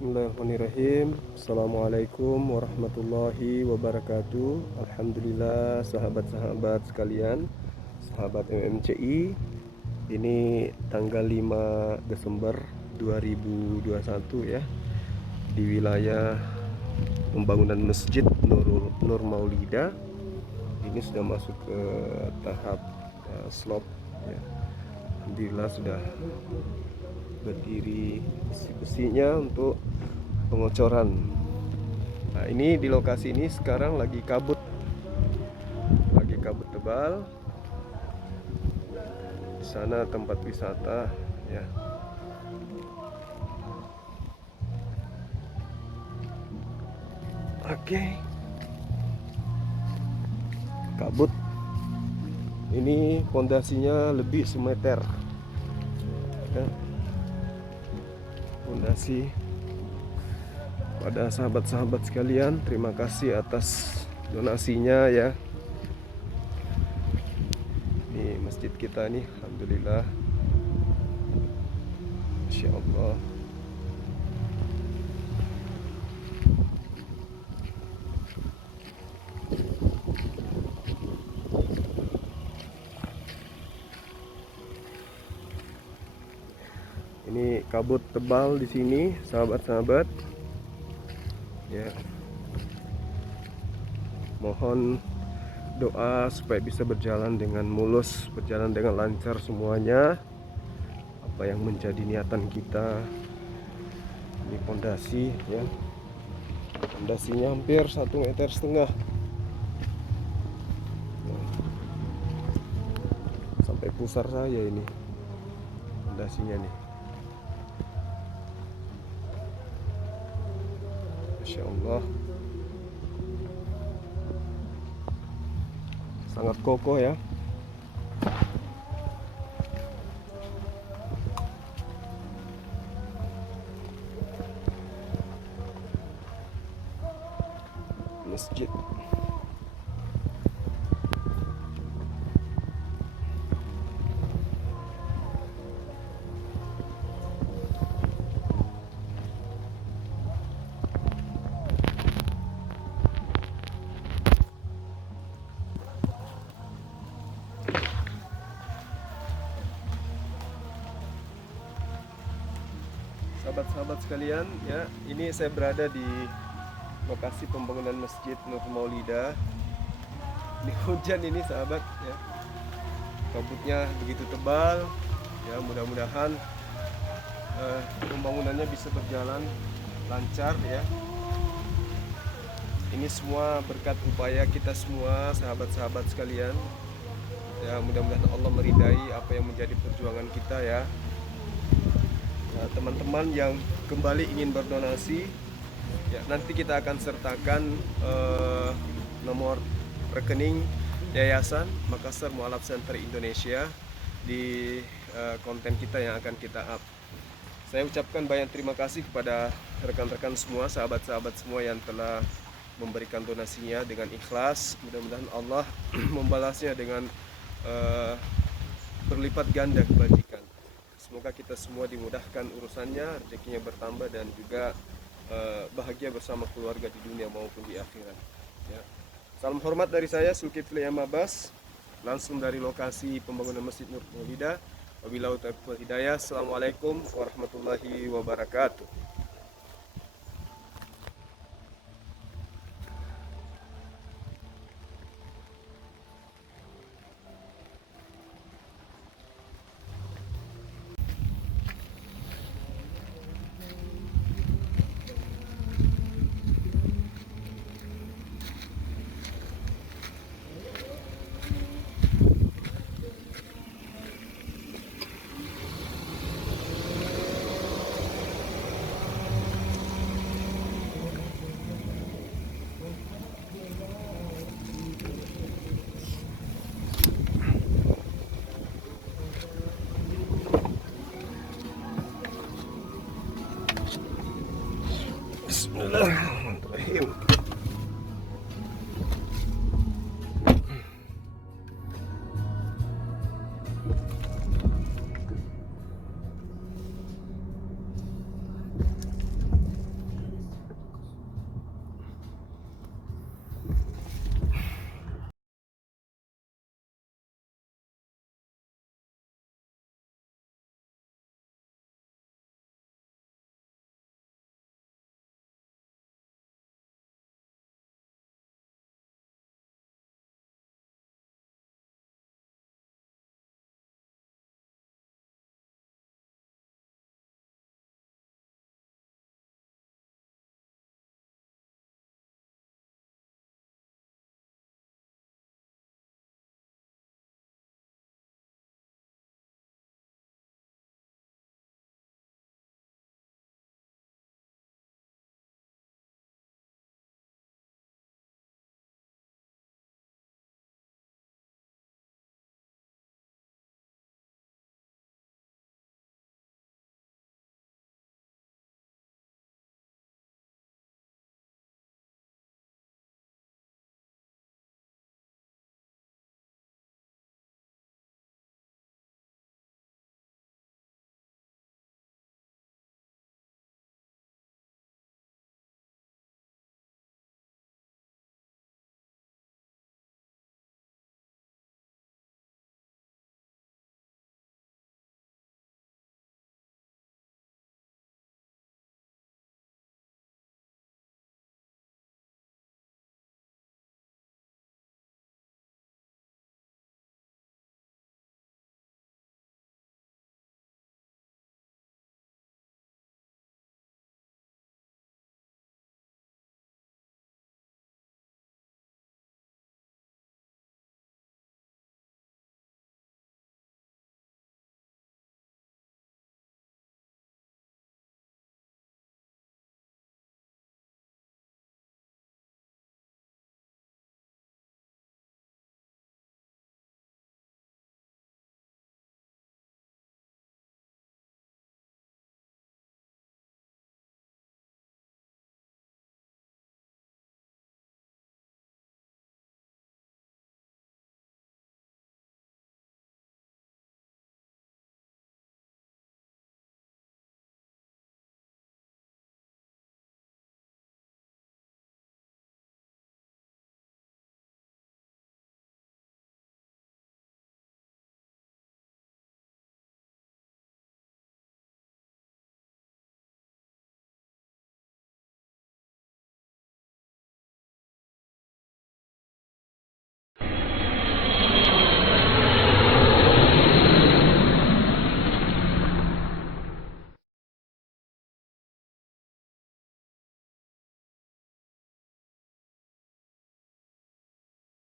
Bismillahirrahmanirrahim. Assalamualaikum warahmatullahi wabarakatuh. Alhamdulillah sahabat-sahabat sekalian, sahabat MMCI. Ini tanggal 5 Desember 2021 ya. Di wilayah pembangunan Masjid Nur Maulida. Ini sudah masuk ke tahap slope ya. Alhamdulillah sudah berdiri besi-besinya untuk pengocoran. Nah, ini di lokasi ini sekarang lagi kabut tebal. Di sana tempat wisata ya. Oke. Kabut. Ini pondasinya lebih semeter. Ya. Fondasi. Pada sahabat-sahabat sekalian, terima kasih atas donasinya ya. Ini masjid kita nih, alhamdulillah, Masya Allah. Ini kabut tebal di sini, sahabat-sahabat. Ya. Mohon doa supaya bisa berjalan dengan mulus, berjalan dengan lancar semuanya. Apa yang menjadi niatan kita. Ini pondasi ya. Pondasinya hampir 1,5 meter. Sampai pusar saya ini pondasinya nih. Masya Allah, sangat kokoh ya. Masjid. Sahabat-sahabat sekalian ya, ini saya berada di lokasi pembangunan Masjid Nur Maulida. Ini hujan ini sahabat ya. Kabutnya begitu tebal ya, mudah-mudahan pembangunannya bisa berjalan lancar ya. Ini semua berkat upaya kita semua sahabat-sahabat sekalian ya, mudah-mudahan Allah meridai apa yang menjadi perjuangan kita ya. Teman-teman yang kembali ingin berdonasi ya, nanti kita akan sertakan nomor rekening Yayasan Makassar Mu'alaf Center Indonesia di konten kita yang akan kita up. Saya ucapkan banyak terima kasih kepada rekan-rekan semua, sahabat-sahabat semua yang telah memberikan donasinya dengan ikhlas. Mudah-mudahan Allah membalasnya dengan berlipat ganda kebajikan. Semoga kita semua dimudahkan urusannya, rezekinya bertambah dan juga bahagia bersama keluarga di dunia maupun di akhirat. Ya. Salam hormat dari saya Zulkifli Abbas, langsung dari lokasi pembangunan Masjid Nur Maulida. Wabillahi taufiq wal hidayah. Assalamualaikum warahmatullahi wabarakatuh.